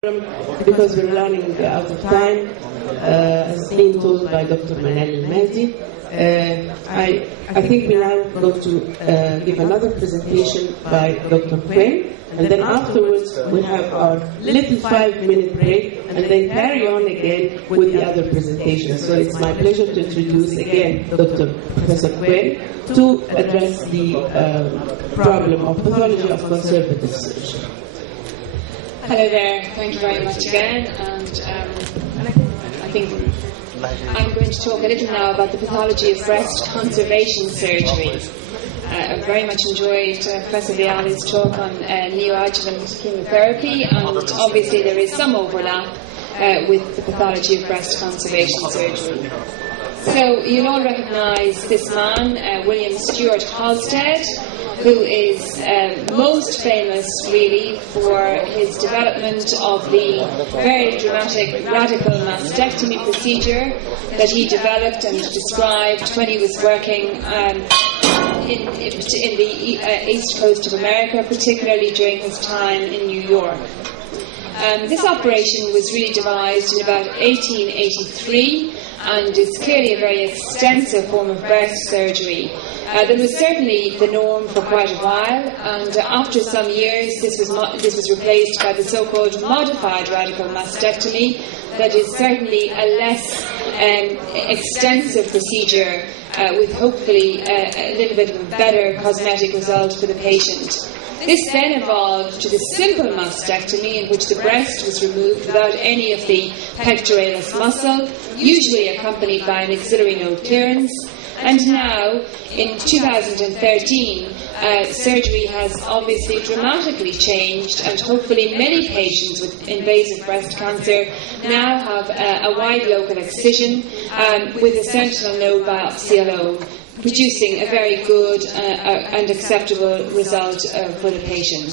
because we're running out of time, as being told by Dr. Manal Al-Mahdi. I think we now go to give another presentation by Dr. Quinn, and then afterwards we have our little 5-minute break, and then carry on again with the other presentations. So it's my pleasure to introduce again Dr. Professor Quinn to address the problem of pathology of conservative surgery. Hello there, thank you very much again, and I think I'm going to talk a little now about the pathology of breast conservation surgery. I very much enjoyed Professor Viali's talk on neoadjuvant chemotherapy, and obviously there is some overlap with the pathology of breast conservation surgery. So you'll all recognise this man, William Stewart Halstead, who is most famous really for his development of the very dramatic radical mastectomy procedure that he developed and described when he was working in the east coast of America, particularly during his time in New York. This operation was really devised in about 1883 and is clearly a very extensive form of breast surgery. That was certainly the norm for quite a while, and after some years this was replaced by the so-called modified radical mastectomy. That is certainly a less extensive procedure with hopefully a little bit of a better cosmetic result for the patient. This then evolved to the simple mastectomy, in which the breast was removed without any of the pectoralis muscle, usually accompanied by an axillary node clearance. And now, in 2013, surgery has obviously dramatically changed, and hopefully many patients with invasive breast cancer now have a wide local excision with a sentinel node biopsy alone, producing a very good and acceptable result for the patient.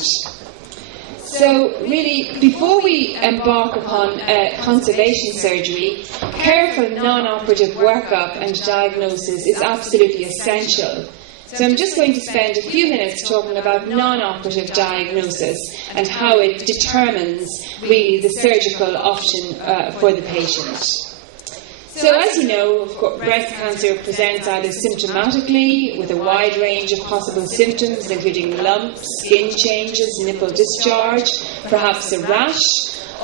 So really, before we embark upon conservation surgery, careful non-operative workup and diagnosis is absolutely essential. So I'm just going to spend a few minutes talking about non-operative diagnosis and how it determines really the surgical option for the patient. So as you know, of course, breast cancer presents either symptomatically with a wide range of possible symptoms, including lumps, skin changes, nipple discharge, perhaps a rash,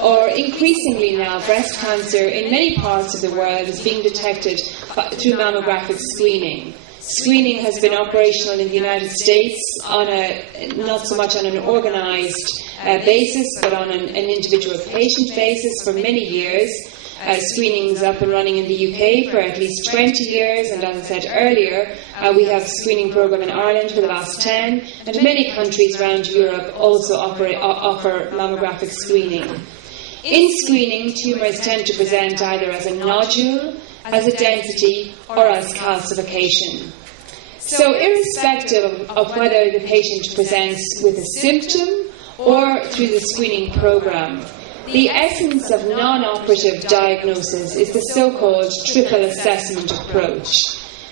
or increasingly now breast cancer in many parts of the world is being detected through mammographic screening. Screening has been operational in the United States on not so much on an organised basis, but on an individual patient basis for many years. Screening is up and running in the UK for at least 20 years, and as I said earlier, we have a screening programme in Ireland for the last 10, and many countries around Europe also offer mammographic screening. In screening, tumours tend to present either as a nodule, as a density, or as calcification. So irrespective of whether the patient presents with a symptom or through the screening programme, the essence of non-operative diagnosis is the so-called triple assessment approach,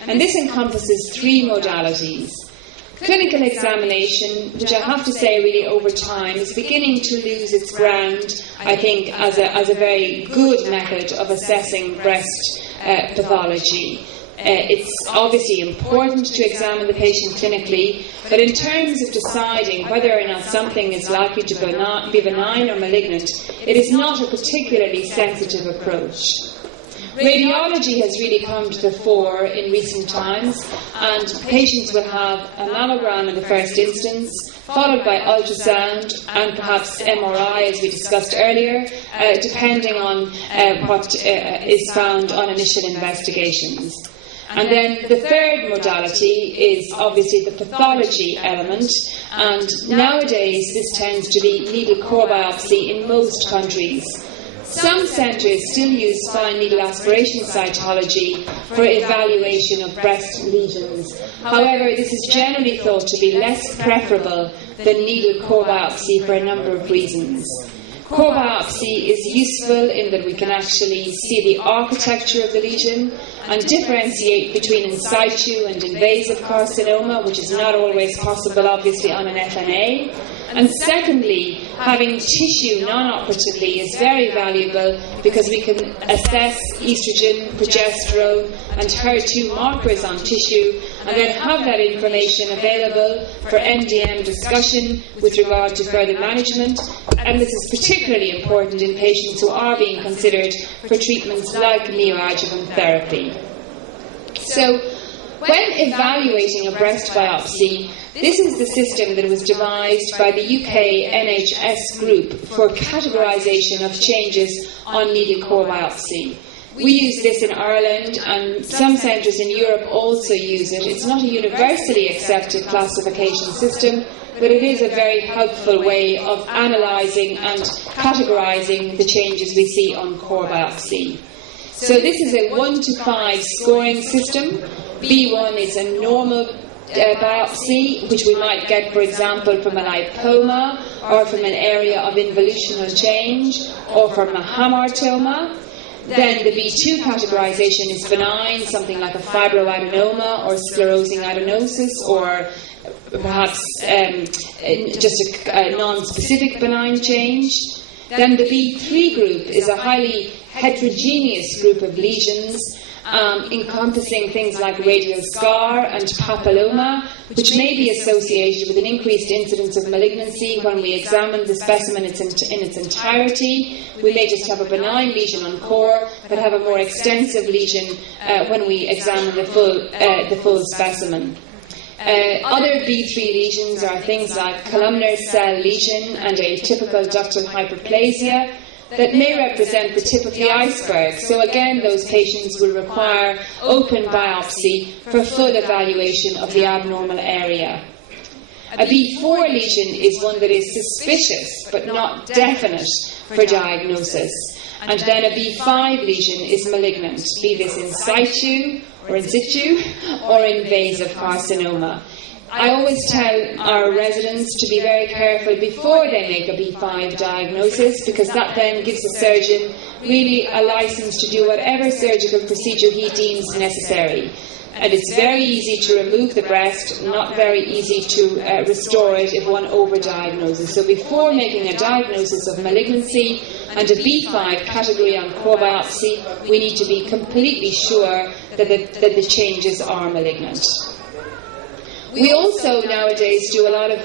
and this encompasses 3 modalities. Clinical examination, which I have to say really over time is beginning to lose its ground, I think, as a very good method of assessing breast pathology. It's obviously important to examine the patient clinically, but in terms of deciding whether or not something is likely to be benign or malignant, it is not a particularly sensitive approach. Radiology has really come to the fore in recent times, and patients will have a mammogram in the first instance, followed by ultrasound and perhaps MRI, as we discussed earlier, depending on what is found on initial investigations. And then the third modality is obviously the pathology element, and nowadays this tends to be needle core biopsy in most countries. Some centres still use fine needle aspiration cytology for evaluation of breast lesions. However, this is generally thought to be less preferable than needle core biopsy for a number of reasons. Core biopsy is useful in that we can actually see the architecture of the lesion and differentiate between in situ and invasive carcinoma, which is not always possible, obviously, on an FNA. And secondly, having tissue non-operatively is very valuable because we can assess estrogen, progesterone and HER2 markers on tissue and then have that information available for MDM discussion with regard to further management. And this is particularly important in patients who are being considered for treatments like neoadjuvant therapy. So, when evaluating a breast biopsy, this is the system that was devised by the UK NHS group for categorisation of changes on needle core biopsy. We use this in Ireland, and some centres in Europe also use it. It's not a universally accepted classification system, but it is a very helpful way of analysing and categorising the changes we see on core biopsy. So this is a 1 to 5 scoring system. B1 is a normal biopsy, which we might get, for example, from a lipoma, or from an area of involutional change, or from a hamartoma. Then the B2 categorisation is benign, something like a fibroadenoma or sclerosing adenosis, or perhaps just a non-specific benign change. Then the B3 group is a highly heterogeneous group of lesions encompassing things like radial scar and papilloma, which may be associated with an increased incidence of malignancy when we examine the specimen in its entirety. We may just have a benign lesion on core, but have a more extensive lesion when we examine the full specimen. Other B3 lesions are things like columnar cell lesion and atypical ductal hyperplasia that may represent the tip of the iceberg. So again, those patients will require open biopsy for full evaluation of the abnormal area. A B4 lesion is one that is suspicious but not definite for diagnosis. And then a B5 lesion is malignant, be this in situ or invasive carcinoma. I always tell our residents to be very careful before they make a B5 diagnosis, because that then gives the surgeon really a license to do whatever surgical procedure he deems necessary. And it's very easy to remove the breast, not very easy to restore it if one overdiagnoses. So before making a diagnosis of malignancy and a B5 category on core biopsy, we need to be completely sure that the changes are malignant. We also nowadays do a lot of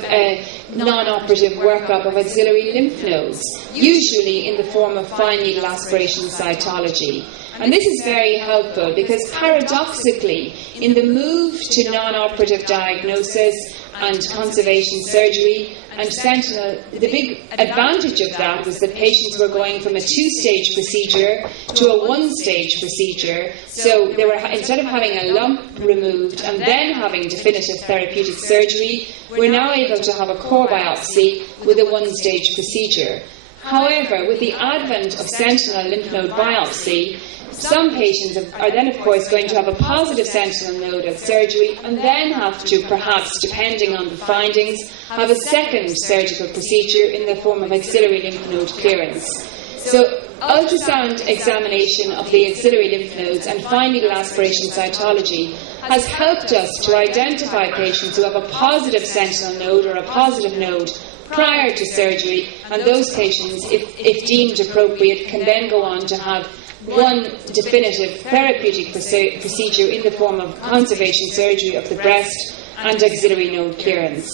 non-operative workup of auxiliary lymph nodes, usually in the form of fine needle aspiration cytology. And this is very helpful because paradoxically, in the move to non-operative diagnosis and conservation surgery and sentinel, the big advantage of that was that patients were going from a 2-stage procedure to a 1-stage procedure. So they were, instead of having a lump removed and then having definitive therapeutic surgery, we're now able to have a core biopsy with a 1-stage procedure. However, with the advent of sentinel lymph node biopsy, some patients are then, of course, going to have a positive sentinel node at surgery and then have to, perhaps, depending on the findings, have a second surgical procedure in the form of axillary lymph node clearance. So, ultrasound examination of the axillary lymph nodes and fine needle aspiration cytology has helped us to identify patients who have a positive sentinel node or a positive node prior to surgery, and those patients, if deemed appropriate, can then go on to have one definitive therapeutic procedure in the form of conservation surgery of the breast and axillary node clearance.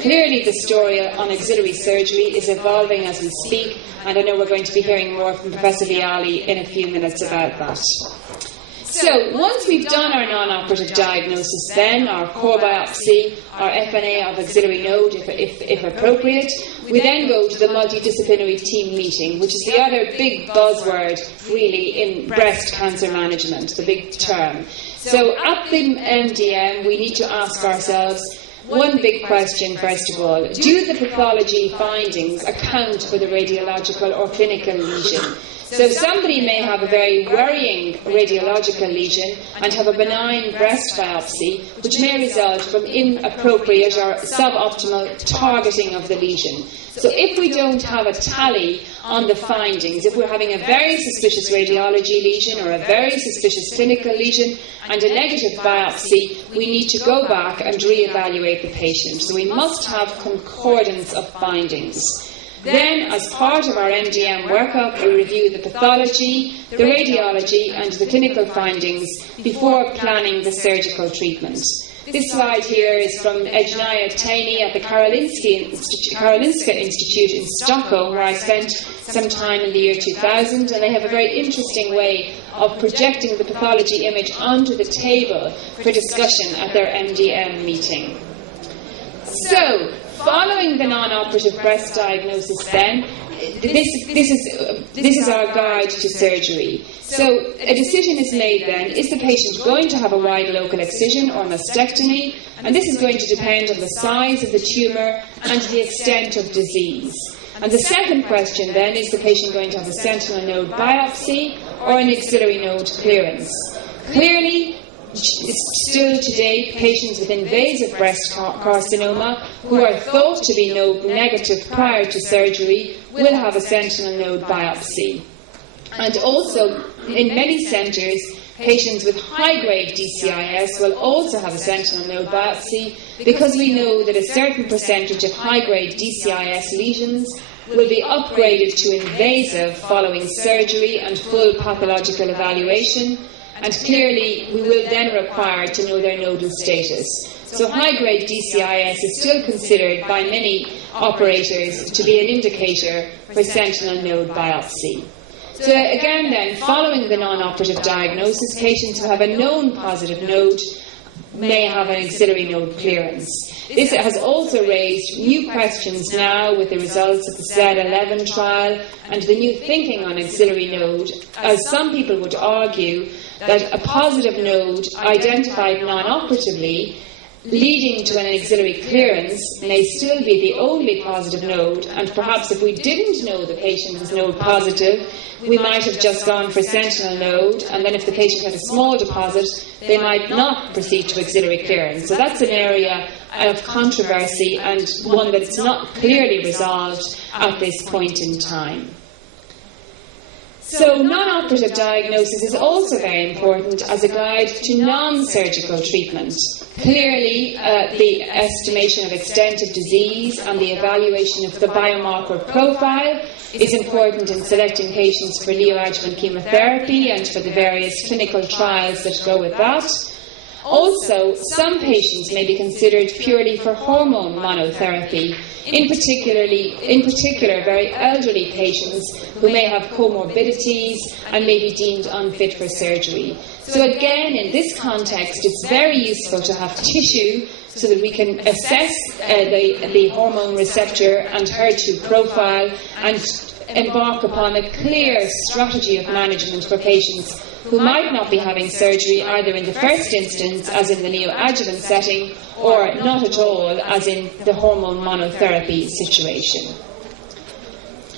Clearly, the story on axillary surgery is evolving as we speak, and I know we're going to be hearing more from Professor Viali in a few minutes about that. So, once we've done our non-operative diagnosis then, our core biopsy, our FNA of axillary node if appropriate, we then go to the multidisciplinary team meeting, which is the other big buzzword really in breast cancer management, the big term. So at the MDM we need to ask ourselves one big question first of all: do the pathology findings account for the radiological or clinical lesion? So somebody may have a very worrying radiological lesion and have a benign breast biopsy, which may result from inappropriate or suboptimal targeting of the lesion. So if we don't have a tally on the findings, if we're having a very suspicious radiology lesion or a very suspicious clinical lesion and a negative biopsy, we need to go back and reevaluate evaluate the patient. So we must have concordance of findings. Then, as part of our MDM workup, we review the pathology, the radiology and the clinical findings before planning the surgical treatment. This slide here is from Ejnaya Taini at the Karolinska Institute in Stockholm, where I spent some time in the year 2000, and they have a very interesting way of projecting the pathology image onto the table for discussion at their MDM meeting. So, following the non-operative breast diagnosis then, this is our guide to surgery. So a decision is made then, is the patient going to have a wide local excision or mastectomy? And this is going to depend on the size of the tumour and the extent of disease. And the second question then, is the patient going to have a sentinel node biopsy or an axillary node clearance? Clearly, still today, patients with invasive breast carcinoma who are thought to be node negative prior to surgery will have a sentinel node biopsy. And also, in many centres, patients with high-grade DCIS will also have a sentinel node biopsy, because we know that a certain percentage of high-grade DCIS lesions will be upgraded to invasive following surgery and full pathological evaluation. And clearly, we will then require to know their nodal status. So high-grade DCIS is still considered by many operators to be an indicator for sentinel node biopsy. So again then, following the non-operative diagnosis, patients who have a known positive node may have an axillary node clearance. This has also raised new questions now with the results of the Z11 trial and the new thinking on axillary node, as some people would argue that a positive node identified non-operatively leading to an axillary clearance may still be the only positive node, and perhaps if we didn't know the patient was node positive, we might have just gone for sentinel node, and then if the patient had a small deposit, they might not proceed to axillary clearance. So that's an area of controversy and one that is not clearly resolved at this point in time. So non-operative diagnosis is also very important as a guide to non-surgical treatment. Clearly, the estimation of extent of disease and the evaluation of the biomarker profile is important in selecting patients for neoadjuvant chemotherapy and for the various clinical trials that go with that. Also, some patients may be considered purely for hormone monotherapy, in particular very elderly patients who may have comorbidities and may be deemed unfit for surgery. So again, in this context, it's very useful to have tissue so that we can assess the hormone receptor and HER2 profile and embark upon a clear strategy of management for patients who might not be having surgery either in the first instance, as in the neoadjuvant setting, or not at all, as in the hormone monotherapy situation.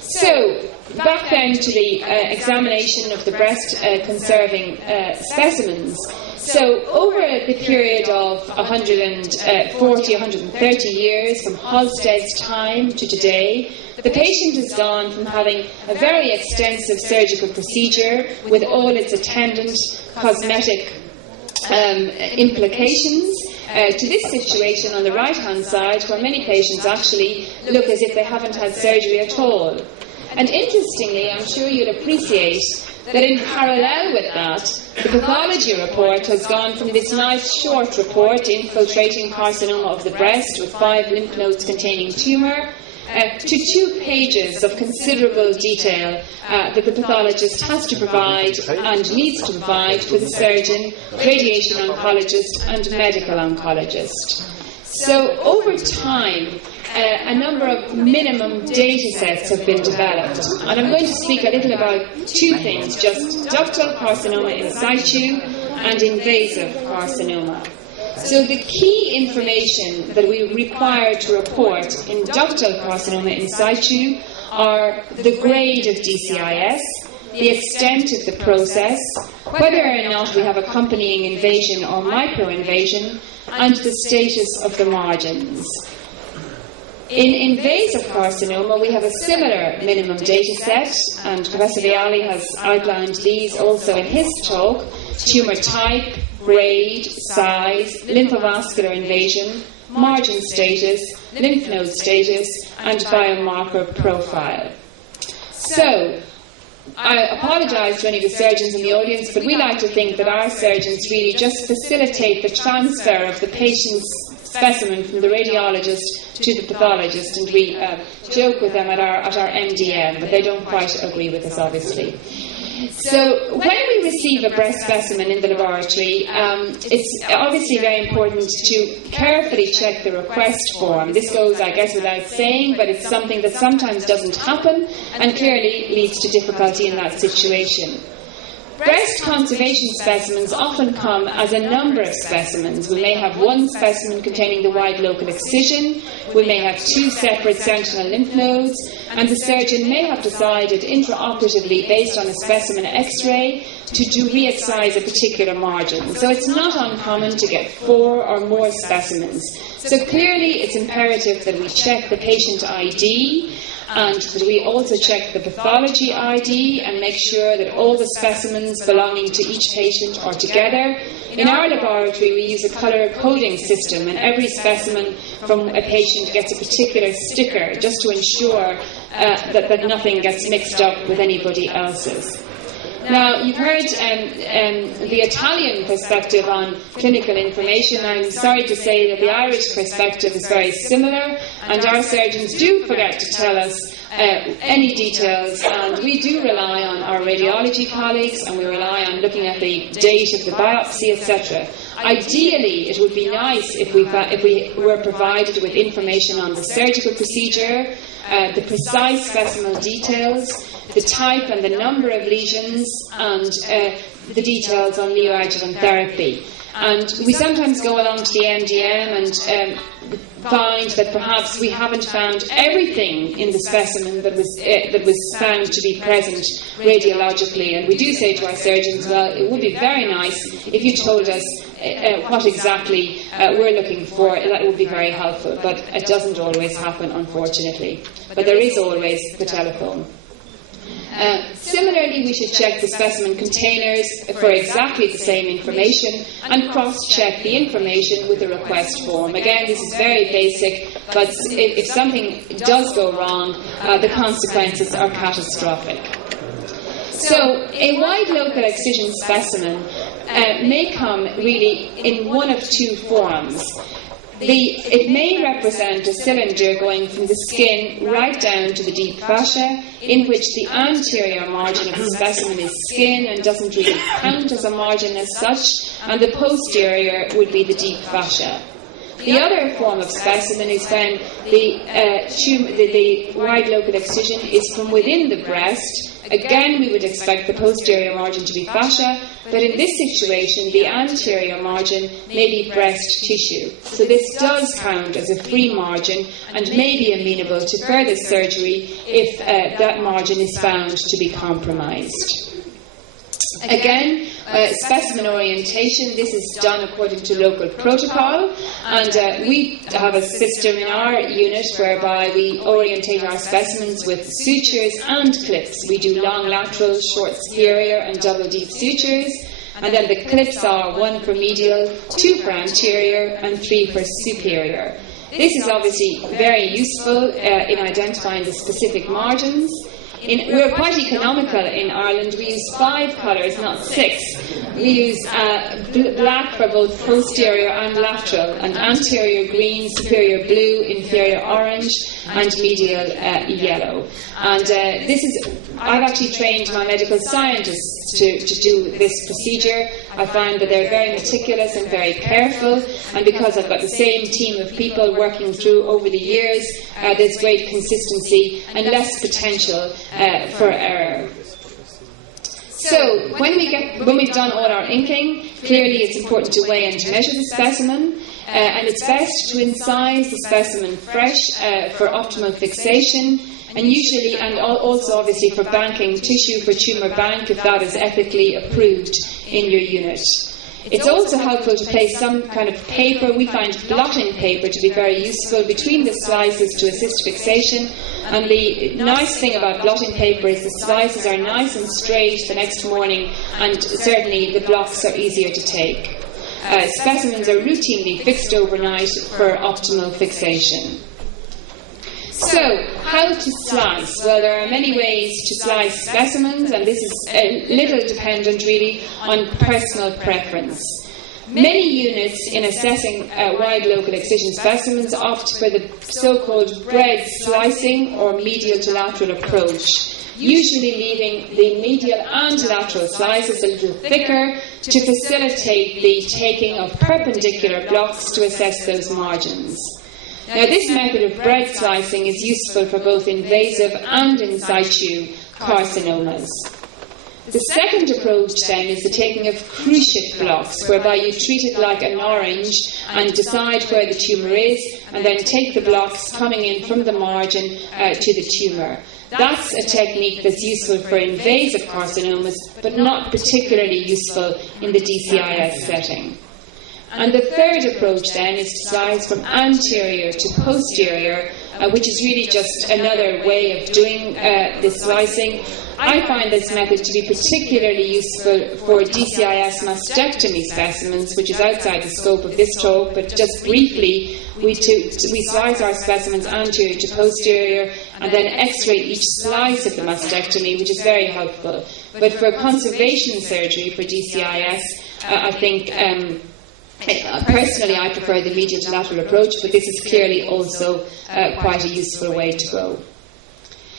So, back then to the examination of the breast conserving specimens. So, over the period of 140, 130 years, from Halsted's time to today, the patient has gone from having a very extensive surgical procedure with all its attendant cosmetic implications to this situation on the right-hand side, where many patients actually look as if they haven't had surgery at all. And interestingly, I'm sure you'll appreciate that in parallel with that, the pathology report has gone from this nice short report, infiltrating carcinoma of the breast with 5 lymph nodes containing tumour, to 2 pages of considerable detail that the pathologist has to provide and needs to provide for the surgeon, radiation oncologist and medical oncologist. So over time, a number of minimum data sets have been developed, and I'm going to speak a little about 2 things, just ductal carcinoma in situ and invasive carcinoma. So the key information that we require to report in ductal carcinoma in situ are the grade of DCIS, the extent of the process, whether or not we have accompanying invasion or microinvasion, and the status of the margins. In invasive carcinoma, we have a similar minimum data set, and Professor Viali has outlined these also in his talk: tumour type, grade, size, lymphovascular invasion, margin status, lymph node status, and biomarker profile. So, I apologise to any of the surgeons in the audience, but we like to think that our surgeons really just facilitate the transfer of the patient's specimen from the radiologist to the pathologist, and we joke with them at our MDM, but they don't quite agree with us, obviously. So when we receive a breast specimen in the laboratory, it's obviously very important to carefully check the request form. This goes, I guess, without saying, but it's something that sometimes doesn't happen and clearly leads to difficulty in that situation. Breast conservation specimens often come as a number of specimens. We may have one specimen containing the wide local excision, we may have two separate sentinel lymph nodes, and the surgeon may have decided intraoperatively, based on a specimen X-ray, to re-excise a particular margin. So it's not uncommon to get 4 or more specimens. So clearly it's imperative that we check the patient ID, and that we also check the pathology ID and make sure that all the specimens belonging to each patient are together. In our laboratory, we use a colour coding system, and every specimen from a patient gets a particular sticker just to ensure that nothing gets mixed up with anybody else's. Now, you've heard the Italian perspective on clinical information. I'm sorry to say that the Irish perspective is very similar, and our surgeons do forget to tell us any details, and we do rely on our radiology colleagues, and we rely on looking at the date of the biopsy, etc. Ideally, it would be nice if we were provided with information on the surgical procedure, the precise specimen details, the type and the number of lesions, and the details on neoadjuvant therapy. And we sometimes go along to the MDM and find that perhaps we haven't found everything in the specimen that was found to be present radiologically. And we do say to our surgeons, well, it would be very nice if you told us what exactly we're looking for. That would be very helpful, but it doesn't always happen, unfortunately. But there is always the telephone. Similarly, we should check the specimen containers for exactly the same information and cross-check the information with the request form. Again, this is very basic, but if something does go wrong, the consequences are catastrophic. So, a wide local excision specimen may come really in one of two forms. It may represent a cylinder going from the skin right down to the deep fascia, in which the anterior margin of the specimen is skin and doesn't really count as a margin as such, and the posterior would be the deep fascia. The other form of specimen is when the wide local excision is from within the breast. Again, we would expect the posterior margin to be fascia, but in this situation, the anterior margin may be breast tissue. So this does count as a free margin and may be amenable to further surgery if that margin is found to be compromised. Again, specimen orientation, this is done according to local protocol, and we have a system in our unit whereby we orientate our specimens with sutures and clips. We do long lateral, short superior and double deep sutures, and then the clips are 1 for medial, 2 for anterior and 3 for superior. This is obviously very useful in identifying the specific margins. We're quite economical in Ireland. We use 5 colours, not 6. We use black for both posterior and lateral, and anterior green, superior blue, inferior orange, and medial yellow. And I've actually trained my medical scientists to do this procedure. I find that they're very meticulous and very careful, and because I've got the same team of people working through over the years, there's great consistency and less potential for error. So, when we've done all our inking, clearly it's important to weigh and to measure the specimen, and it's best to incise the specimen fresh for optimal fixation, and usually, and also obviously for banking tissue for tumour bank if that is ethically approved in your unit. It's also helpful to place some kind of paper. We find blotting paper to be very useful between the slices to assist fixation. And the nice thing about blotting paper is the slices are nice and straight the next morning, and certainly the blocks are easier to take. specimens are routinely fixed overnight for optimal fixation. So, how to slice? Well, there are many ways to slice specimens, and this is a little dependent really on personal preference. Many units in assessing wide local excision specimens opt for the so-called bread slicing or medial to lateral approach, usually leaving the medial and lateral slices a little thicker to facilitate the taking of perpendicular blocks to assess those margins. Now, this method of bread slicing is useful for both invasive and in situ carcinomas. The second approach, then, is the taking of cruciate blocks, whereby you treat it like an orange and decide where the tumour is, and then take the blocks coming in from the margin to the tumour. That's a technique that's useful for invasive carcinomas, but not particularly useful in the DCIS setting. And the third approach, then, is to slice from anterior to posterior, which is really just another way of doing this slicing. I find this method to be particularly useful for DCIS mastectomy specimens, which is outside the scope of this talk, but just briefly, we slice our specimens anterior to posterior and then x-ray each slice of the mastectomy, which is very helpful. But for conservation surgery for DCIS, I think personally I prefer the medial to lateral approach, but this is clearly also quite a useful way to go.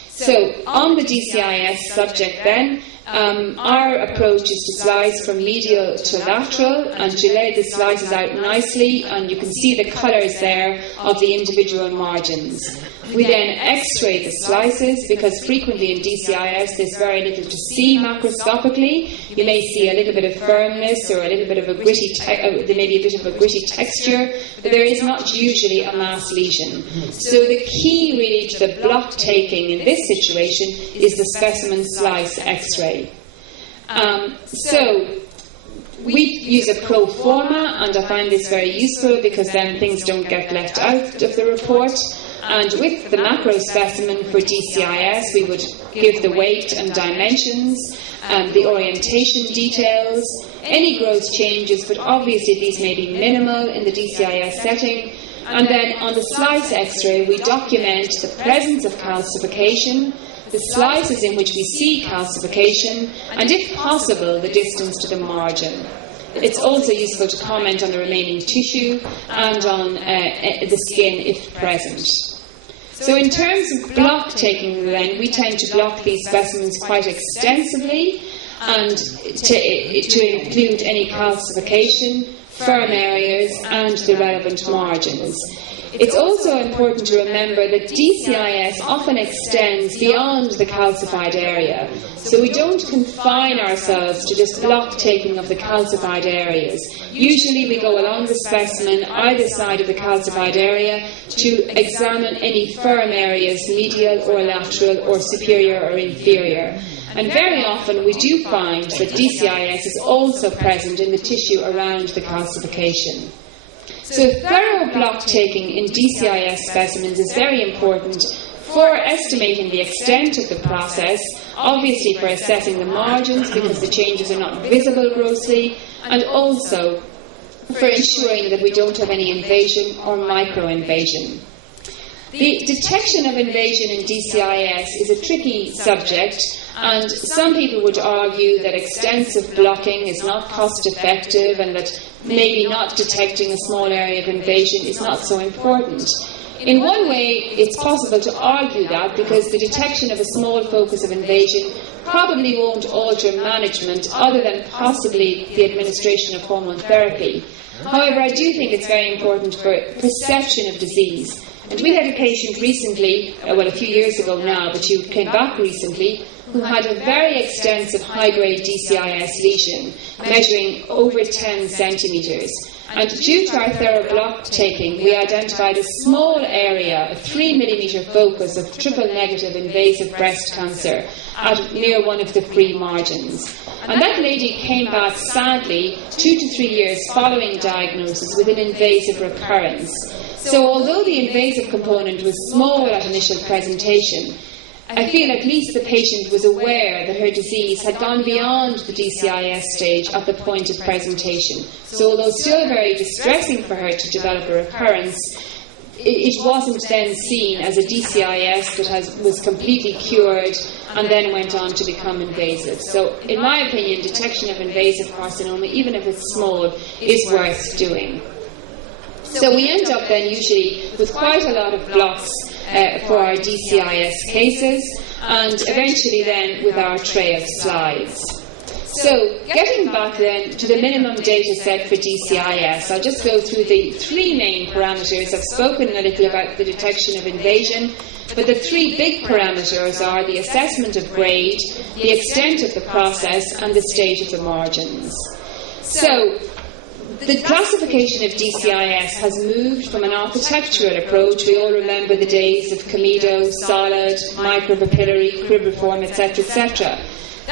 So, on the DCIS subject then, our approach is to slice from medial to lateral and to lay the slices out nicely, and you can see the colours there of the individual margins. We then x-ray the slices, because frequently in DCIS there's very little to see macroscopically. You may see a little bit of firmness or a little bit of a gritty, there may be a bit of a gritty texture, but there is not usually a mass lesion. So the key really to the block taking in this situation is the specimen slice x-ray. So we use a pro forma, and I find this very useful because then things don't get left out of the report. And with the macro specimen for DCIS, we would give the weight and dimensions, the orientation details, any growth changes, but obviously these may be minimal in the DCIS setting. And then on the slice x-ray, we document the presence of calcification, the slices in which we see calcification, and if possible, the distance to the margin. It's also useful to comment on the remaining tissue and on the skin if present. So in terms of block taking then, we tend to block these specimens quite extensively and to include any calcification, firm areas and the relevant margins. It's also important to remember that DCIS often extends beyond the calcified area, so we don't confine ourselves to just block taking of the calcified areas. Usually we go along the specimen either side of the calcified area to examine any firm areas, medial or lateral or superior or inferior. And very often we do find that DCIS is also present in the tissue around the calcification. So thorough block taking in DCIS specimens is very important for estimating the extent of the process, obviously for assessing the margins because the changes are not visible grossly, and also for ensuring that we don't have any invasion or micro-invasion. The detection of invasion in DCIS is a tricky subject, and some people would argue that extensive blocking is not cost-effective and that maybe not detecting a small area of invasion is not so important. In one way, it's possible to argue that because the detection of a small focus of invasion probably won't alter management other than possibly the administration of hormone therapy. However, I do think it's very important for perception of disease. And we had a patient recently, well, a few years ago now, but she came back recently, who had a very extensive high-grade DCIS lesion, measuring over 10 centimetres. And due to our thorough block taking, we identified a small area, a 3 millimetre focus of triple-negative invasive breast cancer near one of the free margins. And that lady came back, sadly, 2 to 3 years following diagnosis with an invasive recurrence. So although the invasive component was small at initial presentation, I feel at least the patient was aware that her disease had gone beyond the DCIS stage at the point of presentation. So although still very distressing for her to develop a recurrence, it wasn't then seen as a DCIS that was completely cured and then went on to become invasive. So in my opinion, detection of invasive carcinoma, even if it's small, is worth doing. So we end up then usually with quite a lot of blocks for our DCIS cases, and eventually then with our tray of slides. So getting back then to the minimum data set for DCIS, I'll just go through the three main parameters. I've spoken a little about the detection of invasion, but the three big parameters are the assessment of grade, the extent of the process, and the state of the margins. So the classification of DCIS has moved from an architectural approach. We all remember the days of Comedo, solid, micropapillary, cribriform, etc., etc.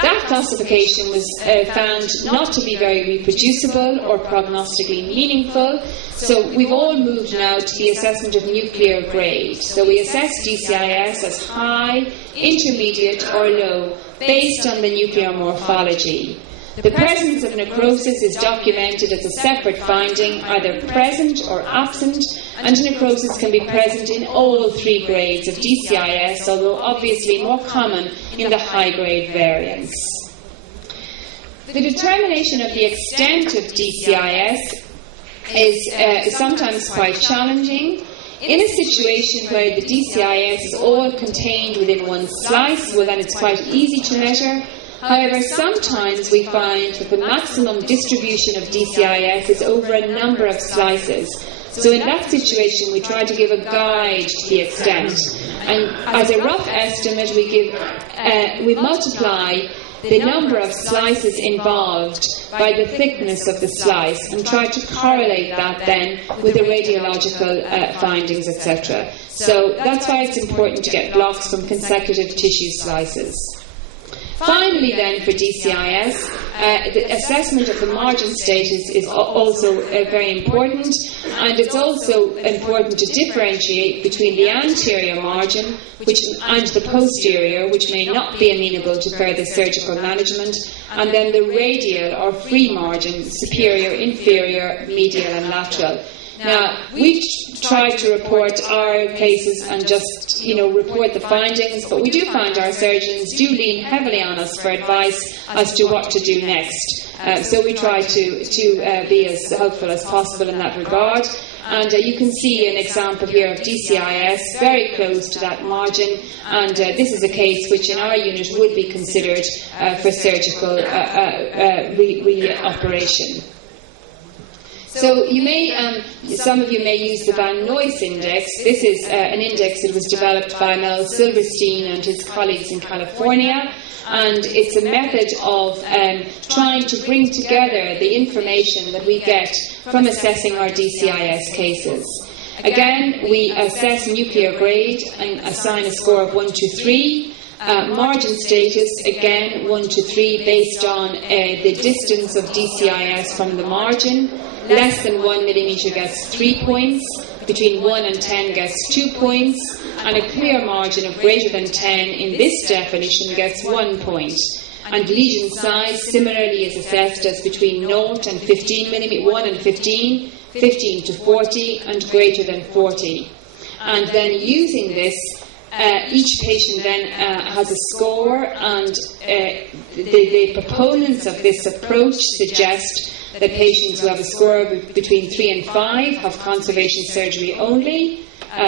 That classification was found not to be very reproducible or prognostically meaningful, so we've all moved now to the assessment of nuclear grade. So we assess DCIS as high, intermediate or low based on the nuclear morphology. The presence of necrosis is documented as a separate finding, either present or absent, and necrosis can be present in all three grades of DCIS, although obviously more common in the high-grade variants. The determination of the extent of DCIS is sometimes quite challenging. In a situation where the DCIS is all contained within one slice, well then it's quite easy to measure. However, sometimes we find that the maximum distribution of DCIS is over a number of slices. So in that situation, we try to give a guide to the extent. And as a rough estimate, we multiply the number of slices involved by the thickness of the slice and try to correlate that then with the radiological findings, etc. So that's why it's important to get blocks from consecutive tissue slices. Finally then, for DCIS, the assessment of the margin status is also very important, and it's also important to differentiate between the anterior margin and the posterior, which may not be amenable to further surgical management, and then the radial or free margin, superior, inferior, medial and lateral. Now, we've tried to report our cases and just, report the findings, but we do find our surgeons do lean heavily on us for advice as to what to do next. So we try to be as helpful as possible in that regard. And you can see an example here of DCIS very close to that margin, and this is a case which in our unit would be considered for surgical reoperation. So some of you may use the Van Nuys index. This is an index that was developed by Mel Silverstein and his colleagues in California, and it's a method of trying to bring together the information that we get from assessing our DCIS cases. Again, we assess nuclear grade and assign a score of 1 to 3. Margin status, again, 1 to 3 based on the distance of DCIS from the margin. Less than 1 millimetre gets 3 points, between 1 and 10 gets 2 points, and a clear margin of greater than 10 in this definition gets 1 point. And lesion size similarly is assessed as between 0 and 15 millimetre, 1 and 15, 15 to 40, and greater than 40. And then using this, each patient then has a score, and the proponents of this approach suggest that patients who have a score of between 3 and 5 have conservation surgery only,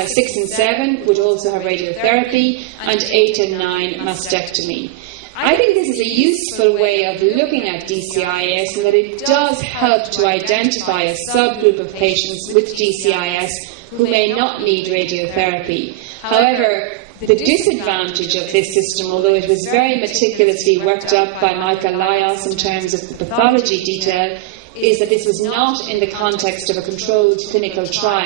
6 and 7 would also have radiotherapy, and 8 and 9 mastectomy. I think this is a useful way of looking at DCIS, and that it does help to identify a subgroup of patients with DCIS who may not need radiotherapy. However, the disadvantage of this system, although it was very meticulously worked up by Michael Lyos in terms of the pathology detail, is that this was not in the context of a controlled clinical trial.